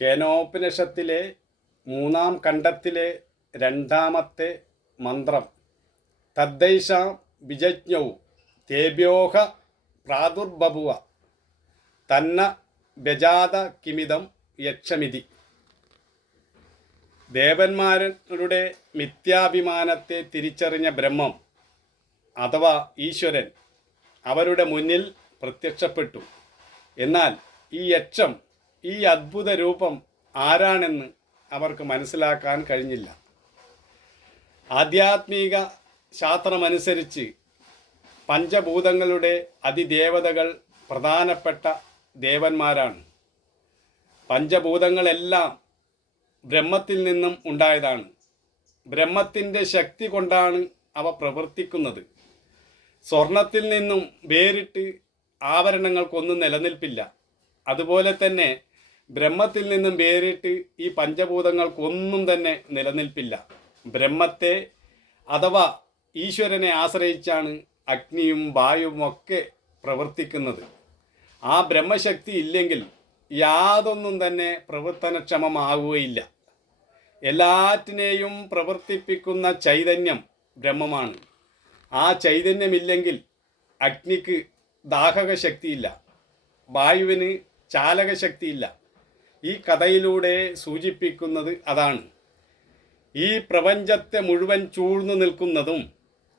കേനോപനിഷത്തിലെ മൂന്നാം ഖണ്ഡത്തിലെ രണ്ടാമത്തെ മന്ത്രം. തദ്ദേശ വിജജ്ഞവും തേഭ്യോഹ പ്രാദുർബഭുവ. തന്ന ബജാത കിമിതം യക്ഷമിതി. ദേവന്മാരുടെ മിഥ്യാഭിമാനത്തെ തിരിച്ചറിഞ്ഞ ബ്രഹ്മം അഥവാ ഈശ്വരൻ അവരുടെ മുന്നിൽ പ്രത്യക്ഷപ്പെട്ടു. എന്നാൽ ഈ യക്ഷം ഈ അത്ഭുത രൂപം ആരാണെന്ന് അവർക്ക് മനസ്സിലാക്കാൻ കഴിഞ്ഞില്ല. ആധ്യാത്മിക ശാസ്ത്രമനുസരിച്ച് പഞ്ചഭൂതങ്ങളുടെ അതിദേവതകൾ പ്രധാനപ്പെട്ട ദേവന്മാരാണ്. പഞ്ചഭൂതങ്ങളെല്ലാം ബ്രഹ്മത്തിൽ നിന്നും ഉണ്ടായതാണ്. ബ്രഹ്മത്തിന്റെ ശക്തി കൊണ്ടാണ് അവ പ്രവർത്തിക്കുന്നത്. സ്വർണത്തിൽ നിന്നും വേറിട്ട് ആഭരണങ്ങൾക്കൊന്നും നിലനിൽപ്പില്ല. അതുപോലെ തന്നെ ബ്രഹ്മത്തിൽ നിന്നും വേറിട്ട് ഈ പഞ്ചഭൂതങ്ങൾക്കൊന്നും തന്നെ നിലനിൽപ്പില്ല. ബ്രഹ്മത്തെ അഥവാ ഈശ്വരനെ ആശ്രയിച്ചാണ് അഗ്നിയും വായുവും ഒക്കെ പ്രവർത്തിക്കുന്നത്. ആ ബ്രഹ്മശക്തി ഇല്ലെങ്കിൽ യാതൊന്നും തന്നെ പ്രവർത്തനക്ഷമമാവുകയില്ല. എല്ലാറ്റിനെയും പ്രവർത്തിപ്പിക്കുന്ന ചൈതന്യം ബ്രഹ്മമാണ്. ആ ചൈതന്യമില്ലെങ്കിൽ അഗ്നിക്ക് ദാഹക ശക്തിയില്ല വായുവിന് ചാലക ശക്തിയില്ല ഈ കഥയിലൂടെ സൂചിപ്പിക്കുന്നത് അതാണ്. ഈ പ്രപഞ്ചത്തെ മുഴുവൻ ചൂഴ്ന്നു നിൽക്കുന്നതും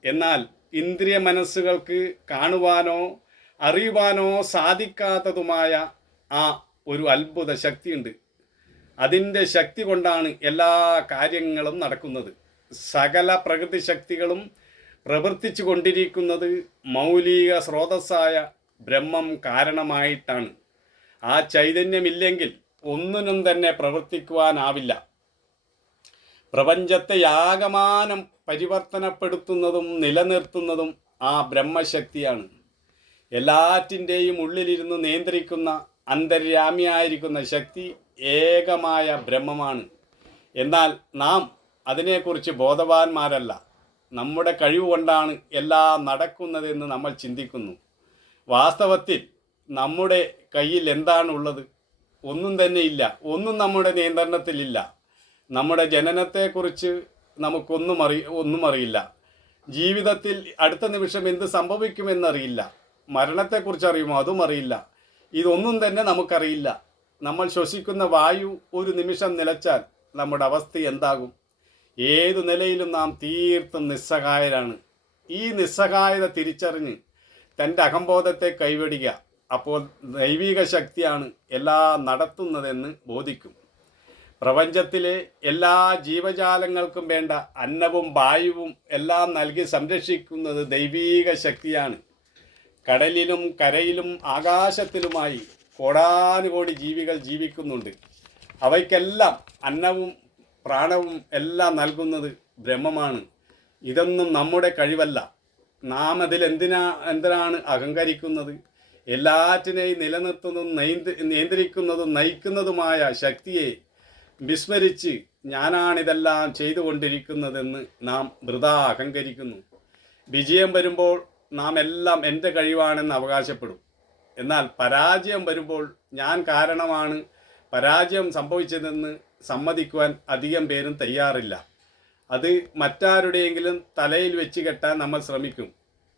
എന്നാൽ ഇന്ദ്രിയ മനസ്സുകൾക്ക് കാണുവാനോ അറിയുവാനോ സാധിക്കാത്തതുമായ ആ ഒരു അത്ഭുത ശക്തിയുണ്ട്. അതിന്റെ ശക്തി കൊണ്ടാണ് എല്ലാ കാര്യങ്ങളും നടക്കുന്നത്. സകല പ്രകൃതി ശക്തികളും പ്രവർത്തിച്ചു കൊണ്ടിരിക്കുന്നത് മൗലിക സ്രോതസ്സായ ബ്രഹ്മം കാരണമായിട്ടാണ്. ആ ചൈതന്യമില്ലെങ്കിൽ ഒന്നിനും തന്നെ പ്രവർത്തിക്കുവാനാവില്ല. പ്രപഞ്ചത്തെ യാഗമാനം പരിവർത്തനപ്പെടുത്തുന്നതും നിലനിർത്തുന്നതും ആ ബ്രഹ്മശക്തിയാണ്. എല്ലാറ്റിന്റെയും ഉള്ളിലിരുന്ന് നിയന്ത്രിക്കുന്ന അന്തര്യാമിയായിരിക്കുന്ന ശക്തി ഏകമായ ബ്രഹ്മമാണ്. എന്നാൽ നാം അതിനെക്കുറിച്ച് ബോധവാന്മാരല്ല. നമ്മുടെ കഴിവ് കൊണ്ടാണ് എല്ലാം നടക്കുന്നതെന്ന് നമ്മൾ ചിന്തിക്കുന്നു. വാസ്തവത്തിൽ നമ്മുടെ കയ്യിൽ എന്താണുള്ളത് ഒന്നും തന്നെ ഇല്ല. ഒന്നും നമ്മുടെ നിയന്ത്രണത്തിലില്ല. നമ്മുടെ ജനനത്തെക്കുറിച്ച് നമുക്കൊന്നും അറി ഒന്നും അറിയില്ല. ജീവിതത്തിൽ അടുത്ത നിമിഷം എന്ത് സംഭവിക്കുമെന്നറിയില്ല. മരണത്തെക്കുറിച്ച് അറിയുമോ? അതും അറിയില്ല. ഇതൊന്നും തന്നെ നമുക്കറിയില്ല. നമ്മൾ ശ്വസിക്കുന്ന വായു ഒരു നിമിഷം നിലച്ചാൽ നമ്മുടെ അവസ്ഥ എന്താകും? ഏതു നിലയിലും നാം തീർത്തും നിസ്സഹായരാണ്. ഈ നിസ്സഹായത തിരിച്ചറിഞ്ഞ് തന്റെ അഹംബോധത്തെ കൈവടിക. അപ്പോൾ ദൈവിക ശക്തിയാണ് എല്ലാ നടത്തുന്നതെന്ന് ബോധിക്കും. പ്രപഞ്ചത്തിലെ എല്ലാ ജീവജാലങ്ങൾക്കും വേണ്ട അന്നവും വായുവും എല്ലാം നൽകി സംരക്ഷിക്കുന്നത് ദൈവീക ശക്തിയാണ് കടലിലും കരയിലും ആകാശത്തിലുമായി കോടാനുകോടി ജീവികൾ ജീവിക്കുന്നുണ്ട്. അവയ്ക്കെല്ലാം അന്നവും പ്രാണവും എല്ലാം നൽകുന്നത് ബ്രഹ്മമാണ്. ഇതൊന്നും നമ്മുടെ കഴിവല്ല. നാം അതിൽ എന്തിനാ എന്തിനാണ് അഹങ്കരിക്കുന്നത്? എല്ലാറ്റിനെയും നിലനിർത്തുന്നതും നയിന്ത് നിയന്ത്രിക്കുന്നതും നയിക്കുന്നതുമായ ശക്തിയെ വിസ്മരിച്ച് ഞാനാണിതെല്ലാം ചെയ്തുകൊണ്ടിരിക്കുന്നതെന്ന് നാം വൃതാ അഹങ്കരിക്കുന്നു. വിജയം വരുമ്പോൾ നാം എല്ലാം എന്റെ കഴിവാണെന്ന് അവകാശപ്പെടും. എന്നാൽ പരാജയം വരുമ്പോൾ ഞാൻ കാരണമാണ് പരാജയം സംഭവിച്ചതെന്ന് സമ്മതിക്കുവാൻ അധികം പേരും തയ്യാറില്ല. അത് മറ്റാരുടെയെങ്കിലും തലയിൽ വെച്ച് കെട്ടാൻ നമ്മൾ ശ്രമിക്കും.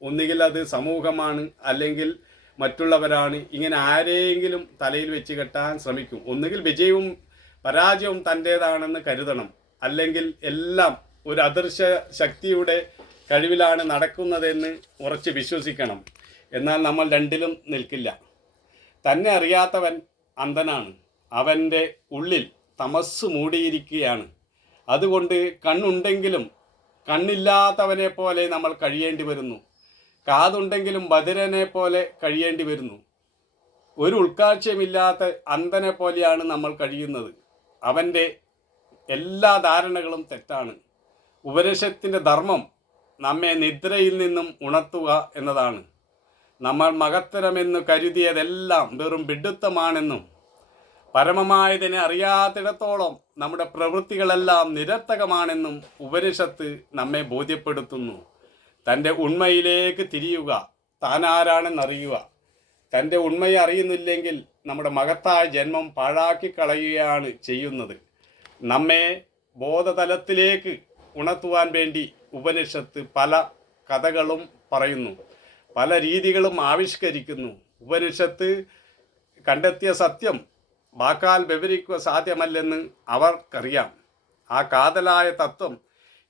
ഒന്നുകിൽ അത് സമൂഹമാണ് അല്ലെങ്കിൽ മറ്റുള്ളവരാണ്. ഇങ്ങനെ ആരെയെങ്കിലും തലയിൽ വെച്ച് കെട്ടാൻ ശ്രമിക്കും. ഒന്നുകിൽ വിജയവും പരാജയവും തന്റേതാണെന്ന് കരുതണം. അല്ലെങ്കിൽ എല്ലാം ഒരു അദൃശ്യ ശക്തിയുടെ കഴിവിലാണ് നടക്കുന്നതെന്ന് ഉറച്ച് വിശ്വസിക്കണം. എന്നാൽ നമ്മൾ രണ്ടിലും നിൽക്കില്ല. തന്നെ അറിയാത്തവൻ അന്ധനാണ്. അവന്റെ ഉള്ളിൽ തമസ് മൂടിയിരിക്കുകയാണ്. അതുകൊണ്ട് കണ്ണുണ്ടെങ്കിലും കണ്ണില്ലാത്തവനെ പോലെ നമ്മൾ കഴിയേണ്ടി വരുന്നു. കാതുണ്ടെങ്കിലും ബദിരനെ പോലെ കഴിയേണ്ടി വരുന്നു. ഒരു ഉൾക്കാഴ്ചയുമില്ലാത്ത അന്ധനെ പോലെയാണ് നമ്മൾ കഴിയുന്നത്. അവന്റെ എല്ലാ ധാരണകളും തെറ്റാണ്. ഉപനിഷത്തിന്റെ ധർമ്മം നമ്മെ നിദ്രയിൽ നിന്നും ഉണർത്തുക എന്നതാണ്. നമ്മൾ മഹത്തരമെന്ന് കരുതിയതെല്ലാം വെറും വിഡുത്തമാണെന്നും പരമമായതിനെ അറിയാത്തിടത്തോളം നമ്മുടെ പ്രവൃത്തികളെല്ലാം നിരർത്ഥകമാണെന്നും ഉപനിഷത്ത് നമ്മെ ബോധ്യപ്പെടുത്തുന്നു. തന്റെ ഉണ്മയിലേക്ക് തിരിയുക. താനാരാണെന്നറിയുക. തന്റെ ഉണ്മയെ അറിയുന്നില്ലെങ്കിൽ നമ്മുടെ മഹത്തായ ജന്മം പാഴാക്കി കളയുകയാണ് ചെയ്യുന്നത്. നമ്മെ ബോധതലത്തിലേക്ക് ഉണർത്തുവാൻ വേണ്ടി ഉപനിഷത്ത് പല കഥകളും പറയുന്നു. പല രീതികളും ആവിഷ്കരിക്കുന്നു. ഉപനിഷത്ത് കണ്ടെത്തിയ സത്യം വാക്കാൽ വിവരിക്കുക സാധ്യമല്ലെന്ന് അവർക്കറിയാം. ആ കാതലായ തത്വം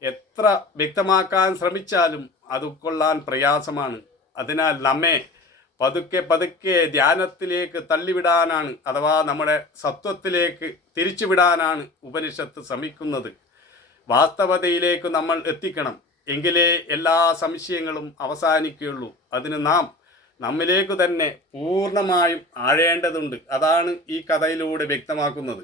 എത്ര വ്യക്തമാക്കാൻ ശ്രമിച്ചാലും അത് ഉൾക്കൊള്ളാൻ പ്രയാസമാണ്. അതിനാൽ നമ്മെ പതുക്കെ പതുക്കെ ധ്യാനത്തിലേക്ക് തള്ളിവിടാനാണ് അഥവാ നമ്മുടെ സത്വത്തിലേക്ക് തിരിച്ചുവിടാനാണ് ഉപനിഷത്ത് ശ്രമിക്കുന്നത്. വാസ്തവതയിലേക്ക് നമ്മൾ എത്തിക്കണം. എങ്കിലേ എല്ലാ സംശയങ്ങളും അവസാനിക്കുകയുള്ളൂ. അതിന് നാം നമ്മിലേക്ക് തന്നെ പൂർണമായും ആഴേണ്ടതുണ്ട്. അതാണ് ഈ കഥയിലൂടെ വ്യക്തമാക്കുന്നത്.